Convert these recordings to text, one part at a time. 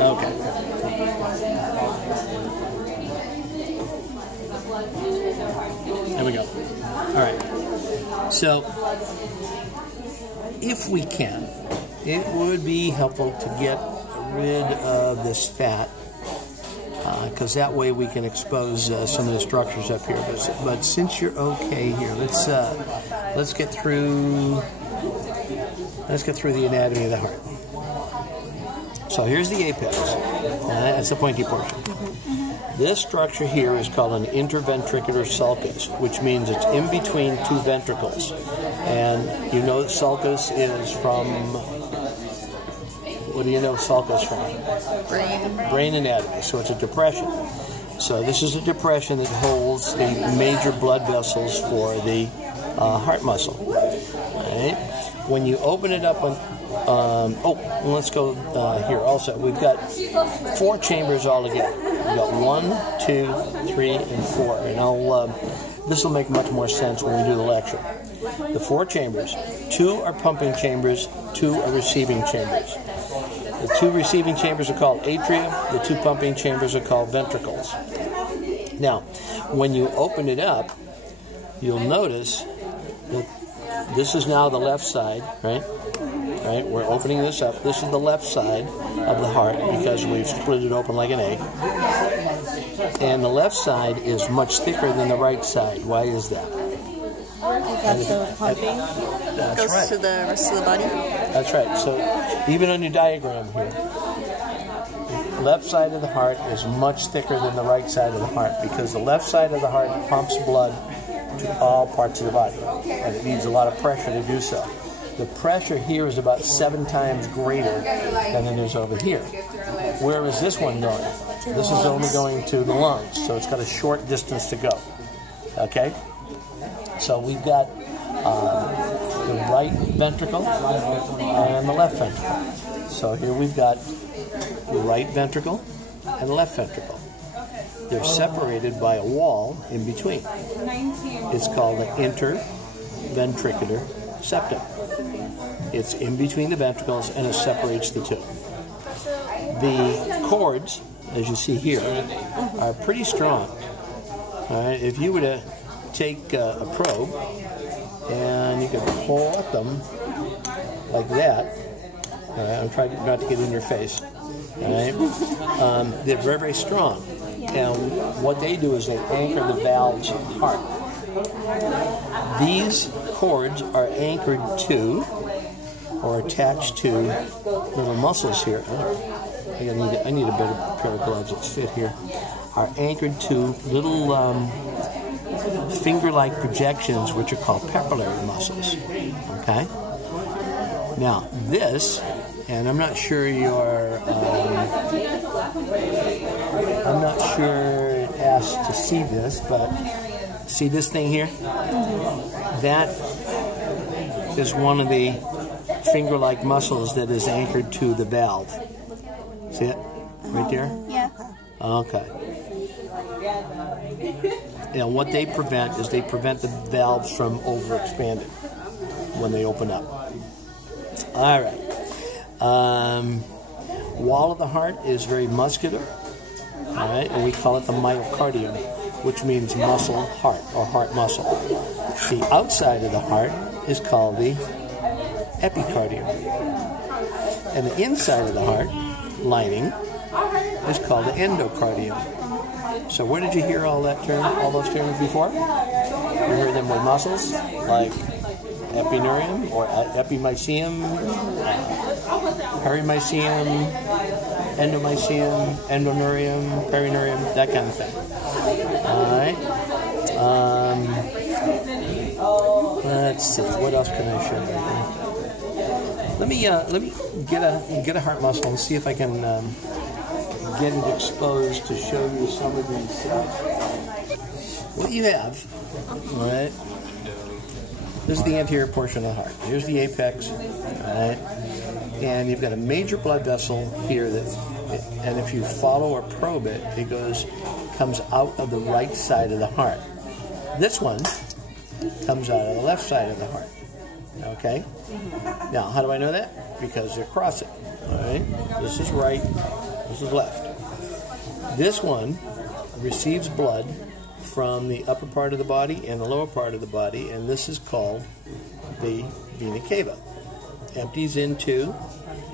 Okay. There we go. All right. So, if we can, it would be helpful to get rid of this fat, because that way we can expose some of the structures up here. But since you're okay here, let's get through the anatomy of the heart. So here's the apex. That's the pointy portion. This structure here is called an interventricular sulcus, which means it's in between two ventricles. And you know that sulcus is from, what do you know sulcus from? Brain anatomy, so it's a depression. So this is a depression that holds the major blood vessels for the heart muscle. All right? When you open it up, let's go here also. We've got 4 chambers altogether. We've got 1, 2, 3, and 4. And this will make much more sense when we do the lecture. The 4 chambers, 2 are pumping chambers, 2 are receiving chambers. The 2 receiving chambers are called atria, the 2 pumping chambers are called ventricles. Now, when you open it up, you'll notice that this is now the left side, right? Right? We're opening this up. This is the left side of the heart because we've split it open like an egg. And the left side is much thicker than the right side. Why is that? That's the pumping. That's goes right. to the rest of the body. That's right. So even on your diagram here, the left side of the heart is much thicker than the right side of the heart because the left side of the heart pumps blood to all parts of the body, and it needs a lot of pressure to do so. The pressure here is about 7 times greater than it is over here. Where is this one going? This is only going to the lungs, so it's got a short distance to go. Okay? So we've got the right ventricle and the left ventricle. So here we've got the right ventricle and the left ventricle. They're separated by a wall in between. It's called the interventricular septum. It's in between the ventricles and it separates the 2. The cords, as you see here, are pretty strong. All right, if you were to take a probe and you could pull at them like that, all right, I'm trying not to get in your face. All right, they're very, very strong. And what they do is they anchor the valves of the heart. These cords are anchored to or attached to little muscles here. I need a better pair of gloves that fit here. Are anchored to little finger-like projections, which are called papillary muscles. Okay. Now this, and I'm not sure it asks to see this, but see this thing here? That is one of the finger-like muscles that is anchored to the valve. See it? Right there? Yeah. Okay. And what they prevent is they prevent the valves from overexpanding when they open up. All right. Wall of the heart is very muscular. All right, and we call it the myocardium, which means muscle heart or heart muscle. The outside of the heart is called the epicardium. And the inside of the heart lining is called the endocardium. So where did you hear all those terms before? You heard them with muscles like epinurium or epimysium, perimysium, endomysium, endonurium, perinurium, that kind of thing. All right. Let's see. What else can I show you? Let me get a heart muscle and see if I can get it exposed to show you some of these. What you have, all right? This is the anterior portion of the heart. Here's the apex, all right? And you've got a major blood vessel here and if you follow or probe it, it comes out of the right side of the heart. This one comes out of the left side of the heart. Okay? Now, how do I know that? Because they're crossing. All right, this is right, this is left. This one receives blood from the upper part of the body and the lower part of the body, and this is called the vena cava. Empties into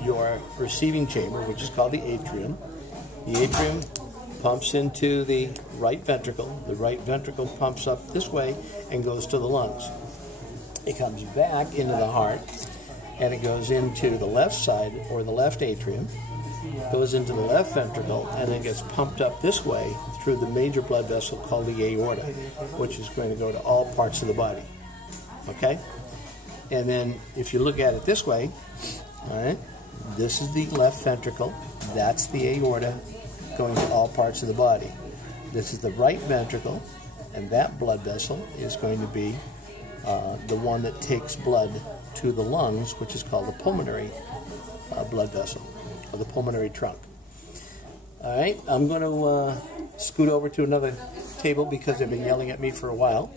your receiving chamber, which is called the atrium. The atrium pumps into the right ventricle. The right ventricle pumps up this way and goes to the lungs. It comes back into the heart, and it goes into the left side, or the left atrium, goes into the left ventricle, and then gets pumped up this way through the major blood vessel called the aorta, which is going to go to all parts of the body. Okay? And then if you look at it this way, all right, this is the left ventricle, that's the aorta going to all parts of the body. This is the right ventricle, and that blood vessel is going to be the one that takes blood to the lungs, which is called the pulmonary blood vessel, or the pulmonary trunk. All right, I'm going to scoot over to another table because they've been yelling at me for a while.